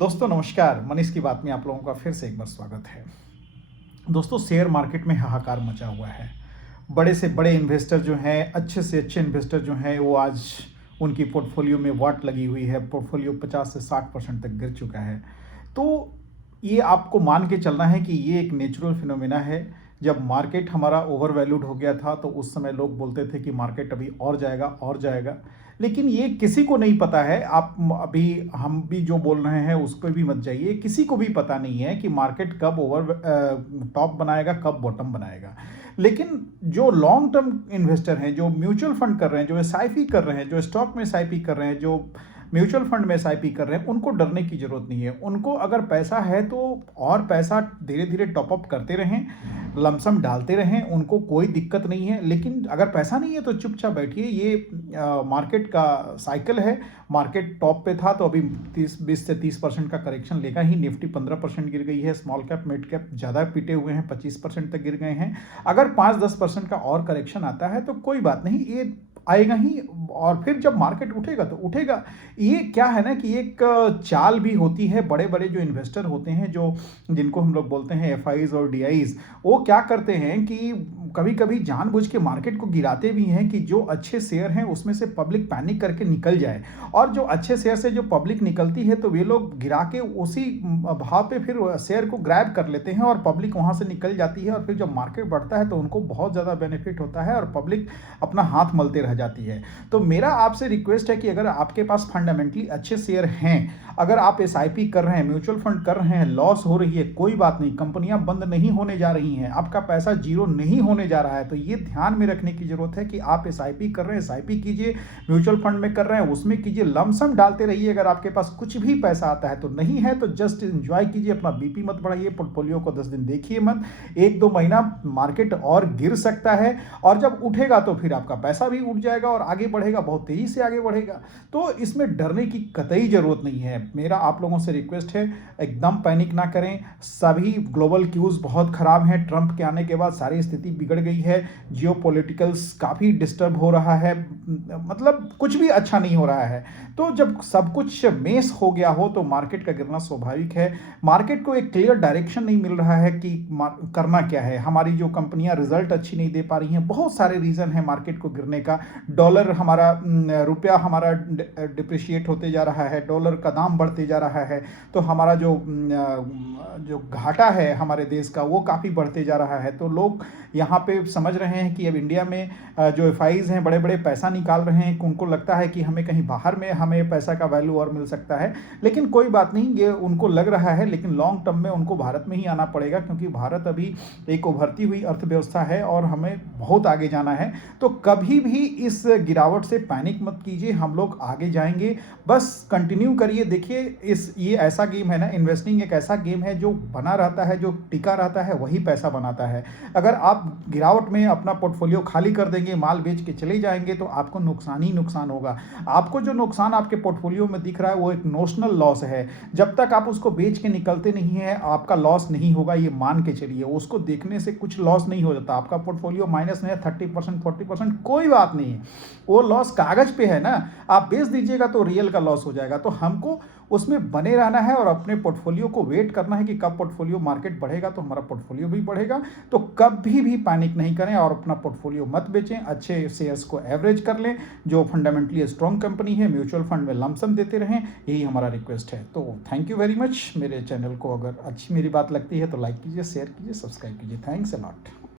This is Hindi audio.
दोस्तों नमस्कार, मनीष की बात में आप लोगों का फिर से एक बार स्वागत है। दोस्तों शेयर मार्केट में हाहाकार मचा हुआ है। बड़े से बड़े इन्वेस्टर जो हैं, अच्छे से अच्छे इन्वेस्टर जो हैं, वो आज उनकी पोर्टफोलियो में वाट लगी हुई है। पोर्टफोलियो 50 से 60% तक गिर चुका है। तो ये आपको मान के चलना है कि ये एक नेचुरल फिनोमेना है। जब मार्केट हमारा ओवर वैल्यूड हो गया था तो उस समय लोग बोलते थे कि मार्केट अभी और जाएगा और जाएगा, लेकिन ये किसी को नहीं पता है। आप अभी हम भी जो बोल रहे हैं उस पर भी मत जाइए। किसी को भी पता नहीं है कि मार्केट कब टॉप बनाएगा, कब बॉटम बनाएगा। लेकिन जो लॉन्ग टर्म इन्वेस्टर हैं, जो म्यूचुअल फंड कर रहे हैं, जो एसआईपी कर रहे हैं, जो स्टॉक में एसआईपी कर रहे हैं, जो म्यूचुअल फंड में एसआईपी कर रहे हैं, उनको डरने की जरूरत नहीं है। उनको अगर पैसा है तो और पैसा धीरे धीरे टॉपअप करते रहें, लमसम डालते रहें, उनको कोई दिक्कत नहीं है। लेकिन अगर पैसा नहीं है तो चुपचाप बैठिए। ये मार्केट का साइकिल है। मार्केट टॉप पे था तो अभी 20 से 30% का करेक्शन लेगा ही। निफ्टी 15% गिर गई है। स्मॉल कैप मिड कैप ज़्यादा पिटे हुए हैं, 25% तक गिर गए हैं। अगर 5-10% का और करेक्शन आता है तो कोई बात नहीं, ये आएगा ही। और फिर जब मार्केट उठेगा तो उठेगा। ये क्या है ना कि एक चाल भी होती है। बड़े बड़े जो इन्वेस्टर होते हैं, जो जिनको हम लोग बोलते हैं एफआईज और डीआईज, वो क्या करते हैं कि कभी कभी जानबूझ के मार्केट को गिराते भी हैं कि जो अच्छे शेयर हैं उसमें से पब्लिक पैनिक करके निकल जाए। और जो अच्छे शेयर से जो पब्लिक निकलती है तो वे लोग गिरा के उसी भाव पे फिर शेयर को ग्रैब कर लेते हैं और पब्लिक वहाँ से निकल जाती है। और फिर जब मार्केट बढ़ता है तो उनको बहुत ज़्यादा बेनिफिट होता है और पब्लिक अपना हाथ मलते रह जाती है। तो मेरा आपसे रिक्वेस्ट है कि अगर आपके पास फंडामेंटली अच्छे शेयर हैं, अगर आप एसआईपी कर रहे हैं, म्यूचुअल फंड कर रहे हैं, लॉस हो रही है, कोई बात नहीं, कंपनियां बंद नहीं होने जा रही हैं, आपका पैसा जीरो नहीं होने जा रहा है, तो ये ध्यान में रखने की जरूरत है कि आप एसआईपी कर रहे हैं, एसआईपी कीजिए। म्यूचुअल फंड में कर रहे हैं, उसमें कीजिए, लमसम डालते रहिए। अगर आपके पास कुछ भी पैसा आता है तो नहीं है तो जस्ट एंजॉय कीजिए, अपना बीपी मत बढ़ाइए, पोर्टफोलियो को 10 दिन देखिए मत। 1-2 महीना मार्केट और गिर सकता है और जब उठेगा तो फिर आपका पैसा भी उठ जाएगा और आगे बढ़ेगा, बहुत तेजी से आगे बढ़ेगा। तो इसमें डरने की कतई जरूरत नहीं है। मेरा आप लोगों से रिक्वेस्ट है, एकदम पैनिक ना करें। सभी ग्लोबल क्यूज बहुत खराब हैं। ट्रंप के आने के बाद सारी स्थिति बिगड़ गई है। जियोपॉलिटिकल्स काफ़ी डिस्टर्ब हो रहा है, मतलब कुछ भी अच्छा नहीं हो रहा है। तो जब सब कुछ मेस हो गया हो तो मार्केट का गिरना स्वाभाविक है। मार्केट को एक क्लियर डायरेक्शन नहीं मिल रहा है कि करना क्या है। हमारी जो कंपनियां रिजल्ट अच्छी नहीं दे पा रही हैं, बहुत सारे रीज़न है मार्केट को गिरने का। डॉलर हमारा, रुपया हमारा डिप्रिशिएट होते जा रहा है, डॉलर का दाम बढ़ते जा रहा है, तो हमारा जो घाटा है हमारे देश का वो काफ़ी बढ़ते जा रहा है। तो लोग यहाँ पे समझ रहे हैं कि अब इंडिया में जो एफआईज हैं बड़े बड़े पैसा निकाल रहे हैं, उनको लगता है कि हमें कहीं बाहर में हमें पैसा का वैल्यू और मिल सकता है। लेकिन कोई बात नहीं, ये उनको लग रहा है, लेकिन लॉन्ग टर्म में उनको भारत में ही आना पड़ेगा, क्योंकि भारत अभी एक उभरती हुई अर्थव्यवस्था है और हमें बहुत आगे जाना है। तो कभी भी इस गिरावट से पैनिक मत कीजिए, हम लोग आगे जाएंगे। बस कंटिन्यू करिए। देखिए ये ऐसा गेम है ना, इन्वेस्टिंग एक ऐसा गेम है जो बना रहता है, जो टिका रहता है वही पैसा बनाता है। अगर आप गिरावट में अपना पोर्टफोलियो खाली कर देंगे, माल बेच के चले जाएंगे, तो आपको नुकसान ही नुकसान होगा। आपको जो नुकसान आपके पोर्टफोलियो में दिख रहा है वो एक नोशनल लॉस है। जब तक आप उसको बेच के निकलते नहीं है आपका लॉस नहीं होगा, ये मान के चलिए। उसको देखने से कुछ लॉस नहीं हो जाता। आपका पोर्टफोलियो माइनस में है 30%, 40%, कोई बात नहीं है, वो लॉस कागज पे है ना। आप बेच दीजिएगा तो रियल का लॉस हो जाएगा। तो हमको उसमें बने रहना है और अपने पोर्टफोलियो को वेट करना है कि कब पोर्टफोलियो मार्केट बढ़ेगा तो हमारा पोर्टफोलियो भी बढ़ेगा। तो कभी भी पैनिक नहीं करें और अपना पोर्टफोलियो मत बेचें। अच्छे शेयर्स को एवरेज कर लें, जो फंडामेंटली स्ट्रॉन्ग कंपनी है। म्यूचुअल फंड में लमसम देते रहें, यही हमारा रिक्वेस्ट है। तो थैंक यू वेरी मच। मेरे चैनल को अगर अच्छी मेरी बात लगती है तो लाइक कीजिए, शेयर कीजिए, सब्सक्राइब कीजिए। Thanks a lot.